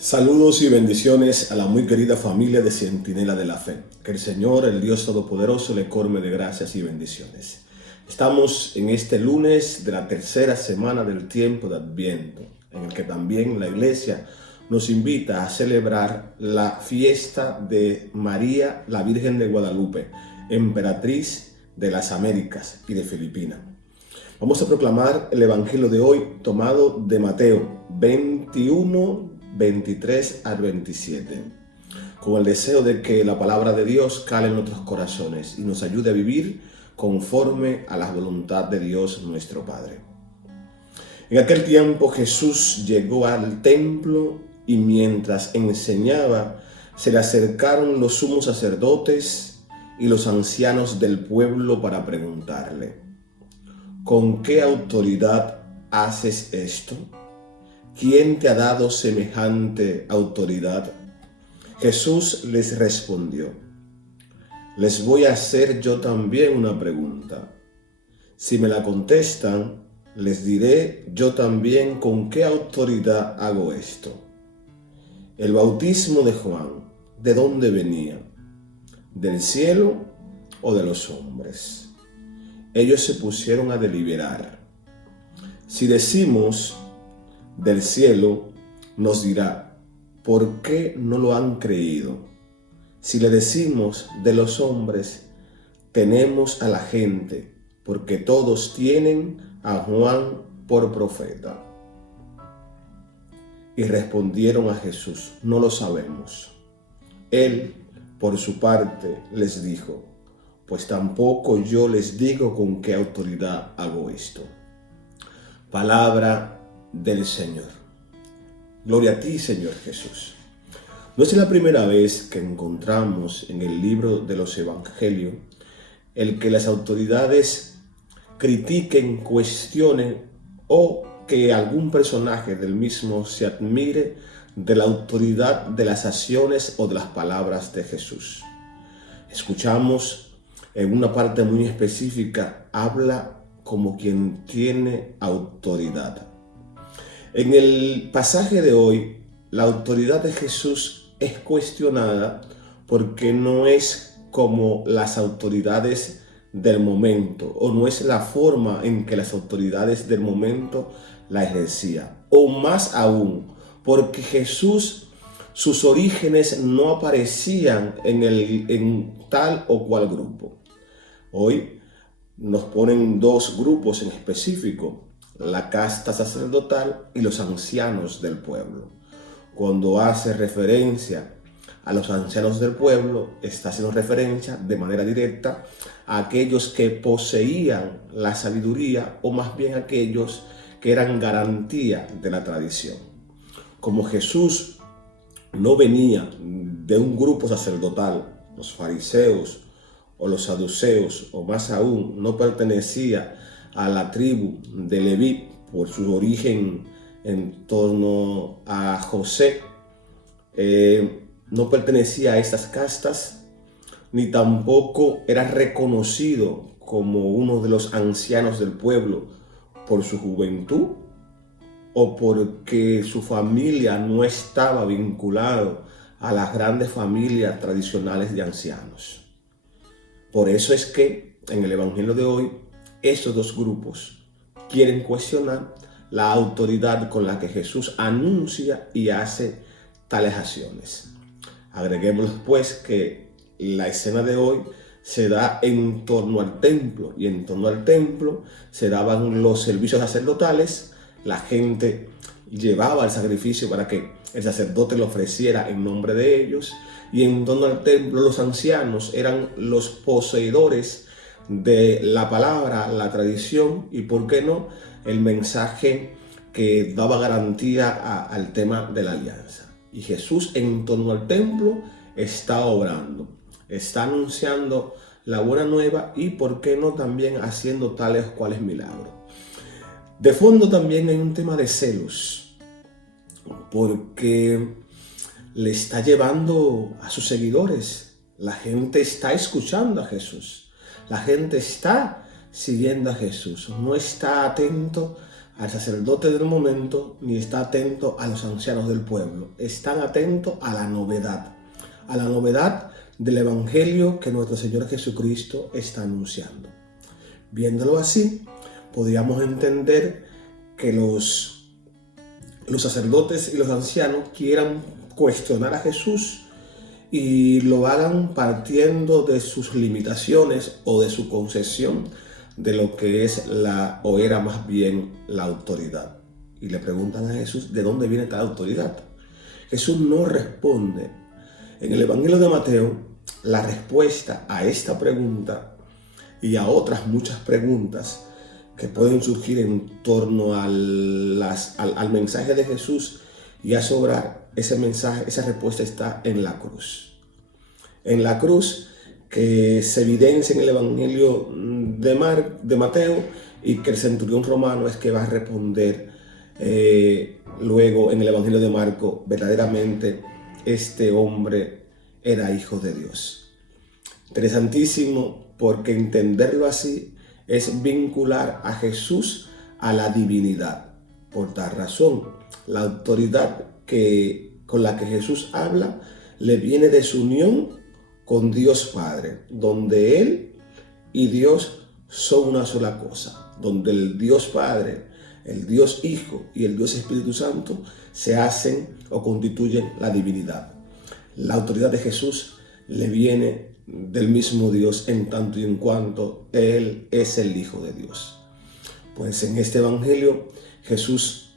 Saludos y bendiciones a la muy querida familia de Centinela de la Fe. Que el Señor, el Dios Todopoderoso, le colme de gracias y bendiciones. Estamos en este lunes de la tercera semana del tiempo de Adviento, en el que también la Iglesia nos invita a celebrar la fiesta de María, la Virgen de Guadalupe, emperatriz de las Américas y de Filipinas. Vamos a proclamar el Evangelio de hoy tomado de Mateo 21, 23 al 27, con el deseo de que la palabra de Dios cale en nuestros corazones y nos ayude a vivir conforme a la voluntad de Dios nuestro Padre. En aquel tiempo Jesús llegó al templo y mientras enseñaba se le acercaron los sumos sacerdotes y los ancianos del pueblo para preguntarle: ¿con qué autoridad haces esto? ¿Quién te ha dado semejante autoridad? Jesús les respondió: les voy a hacer yo también una pregunta. Si me la contestan, les diré yo también con qué autoridad hago esto. El bautismo de Juan, ¿de dónde venía? ¿Del cielo o de los hombres? Ellos se pusieron a deliberar. Si decimos del cielo, nos dirá: ¿por qué no lo han creído? Si le decimos de los hombres, tenemos a la gente, porque todos tienen a Juan por profeta. Y respondieron a Jesús: no lo sabemos. Él, por su parte, les dijo: pues tampoco yo les digo con qué autoridad hago esto. Palabra del Señor. Gloria a ti, Señor Jesús. No es la primera vez que encontramos en el libro de los Evangelios el que las autoridades critiquen, cuestionen o que algún personaje del mismo se admire de la autoridad de las acciones o de las palabras de Jesús. Escuchamos en una parte muy específica: habla como quien tiene autoridad. En el pasaje de hoy, la autoridad de Jesús es cuestionada porque no es como las autoridades del momento, o no es la forma en que las autoridades del momento la ejercían, o más aún, porque Jesús, sus orígenes no aparecían en tal o cual grupo. Hoy nos ponen dos grupos en específico: la casta sacerdotal y los ancianos del pueblo. Cuando hace referencia a los ancianos del pueblo, está haciendo referencia de manera directa a aquellos que poseían la sabiduría, o más bien aquellos que eran garantía de la tradición. Como Jesús no venía de un grupo sacerdotal, los fariseos o los saduceos, o más aún, no pertenecía a la tribu de Leví por su origen en torno a José, no pertenecía a estas castas, ni tampoco era reconocido como uno de los ancianos del pueblo por su juventud o porque su familia no estaba vinculado a las grandes familias tradicionales de ancianos. Por eso es que en el Evangelio de hoy, estos dos grupos quieren cuestionar la autoridad con la que Jesús anuncia y hace tales acciones. Agreguemos pues que la escena de hoy se da en torno al templo, y en torno al templo se daban los servicios sacerdotales. La gente llevaba el sacrificio para que el sacerdote lo ofreciera en nombre de ellos, y en torno al templo los ancianos eran los poseedores de la palabra, la tradición y, por qué no, el mensaje que daba garantía al tema de la alianza. Y Jesús en torno al templo está obrando, está anunciando la buena nueva y, por qué no, también haciendo tales o cuales milagros. De fondo también hay un tema de celos, porque le está llevando a sus seguidores. La gente está escuchando a Jesús. La gente está siguiendo a Jesús. No está atento al sacerdote del momento, ni está atento a los ancianos del pueblo. Están atentos a la novedad del Evangelio que nuestro Señor Jesucristo está anunciando. Viéndolo así, podríamos entender que los sacerdotes y los ancianos quieran cuestionar a Jesús y lo hagan partiendo de sus limitaciones o de su concepción de lo que es o era más bien la autoridad. Y le preguntan a Jesús de dónde viene tal autoridad. Jesús no responde. En el Evangelio de Mateo, la respuesta a esta pregunta y a otras muchas preguntas que pueden surgir en torno al mensaje de Jesús y a sobrar ese mensaje, esa respuesta está en la cruz. En la cruz que se evidencia en el Evangelio de Mateo y que el centurión romano es que va a responder luego en el Evangelio de Marco, verdaderamente este hombre era hijo de Dios. Interesantísimo, porque entenderlo así es vincular a Jesús a la divinidad. Por tal razón, la autoridad con la que Jesús habla le viene de su unión con Dios Padre, donde Él y Dios son una sola cosa, donde el Dios Padre, el Dios Hijo y el Dios Espíritu Santo se hacen o constituyen la divinidad. La autoridad de Jesús le viene del mismo Dios en tanto y en cuanto Él es el Hijo de Dios. Pues en este Evangelio Jesús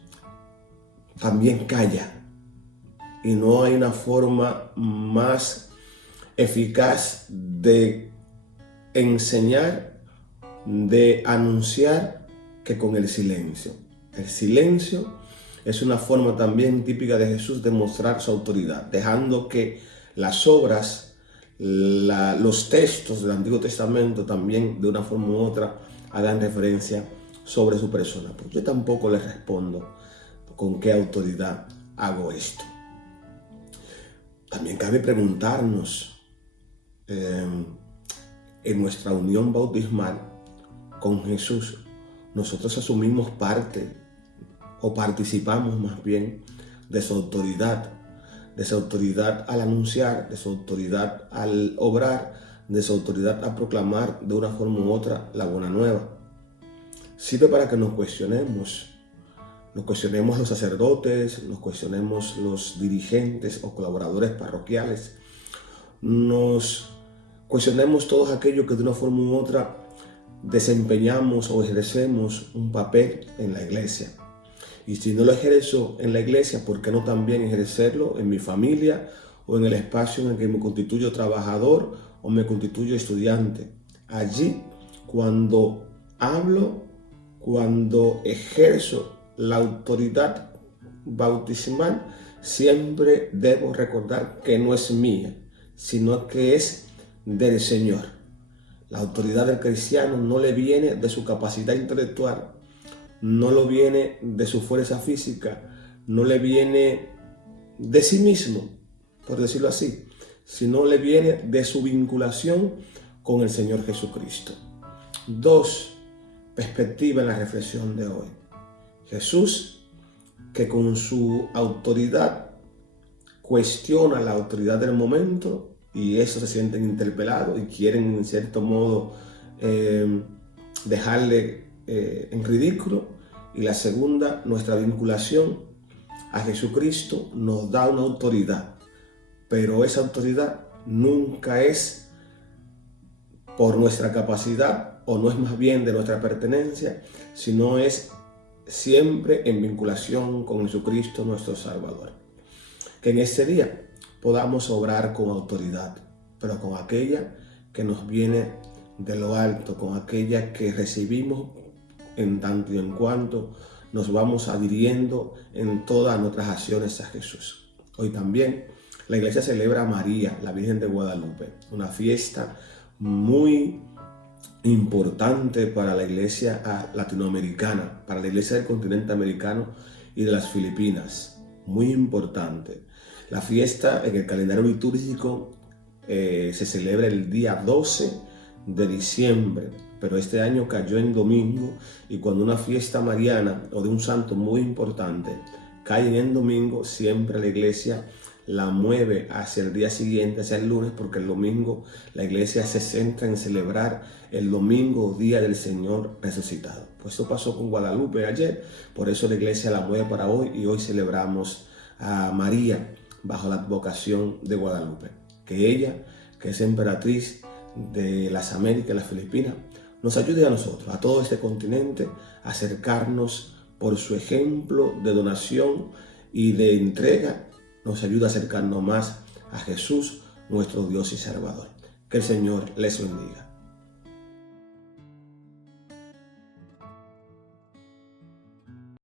también calla, y no hay una forma más eficaz de enseñar, de anunciar, que con el silencio. El silencio es una forma también típica de Jesús de mostrar su autoridad, dejando que las obras, los textos del Antiguo Testamento también de una forma u otra hagan referencia sobre su persona. Pues yo tampoco les respondo con qué autoridad hago esto. También cabe preguntarnos en nuestra unión bautismal con Jesús, nosotros asumimos parte o participamos más bien de su autoridad al anunciar, de su autoridad al obrar, de su autoridad a proclamar de una forma u otra la buena nueva. Sirve para que nos cuestionemos los sacerdotes, nos cuestionemos los dirigentes o colaboradores parroquiales, nos cuestionemos todos aquellos que de una forma u otra desempeñamos o ejercemos un papel en la iglesia. Y si no lo ejerzo en la iglesia, ¿por qué no también ejercerlo en mi familia o en el espacio en el que me constituyo trabajador o me constituyo estudiante? Allí, cuando hablo, cuando ejerzo la autoridad bautismal, siempre debo recordar que no es mía, sino que es del Señor. La autoridad del cristiano no le viene de su capacidad intelectual, no lo viene de su fuerza física, no le viene de sí mismo, por decirlo así, sino le viene de su vinculación con el Señor Jesucristo. 2 perspectivas en la reflexión de hoy. Jesús, que con su autoridad cuestiona la autoridad del momento, y eso se sienten interpelados y quieren en cierto modo dejarle en ridículo. Y la segunda, nuestra vinculación a Jesucristo nos da una autoridad, pero esa autoridad nunca es por nuestra capacidad o no es más bien de nuestra pertenencia, sino es siempre en vinculación con Jesucristo nuestro Salvador. Que en este día podamos obrar con autoridad, pero con aquella que nos viene de lo alto, con aquella que recibimos en tanto y en cuanto nos vamos adhiriendo en todas nuestras acciones a Jesús. Hoy también la iglesia celebra a María, la Virgen de Guadalupe, una fiesta muy importante para la iglesia latinoamericana, para la iglesia del continente americano y de las Filipinas, muy importante. La fiesta en el calendario litúrgico se celebra el día 12 de diciembre, pero este año cayó en domingo, y cuando una fiesta mariana o de un santo muy importante cae en domingo, siempre la iglesia la mueve hacia el día siguiente, hacia el lunes, porque el domingo la iglesia se centra en celebrar el domingo, día del Señor resucitado. Pues esto pasó con Guadalupe ayer, por eso la iglesia la mueve para hoy, y hoy celebramos a María bajo la advocación de Guadalupe. Que ella, que es emperatriz de las Américas, las Filipinas, nos ayude a nosotros, a todo este continente, a acercarnos por su ejemplo de donación y de entrega. Nos ayuda a acercarnos más a Jesús, nuestro Dios y Salvador. Que el Señor les bendiga.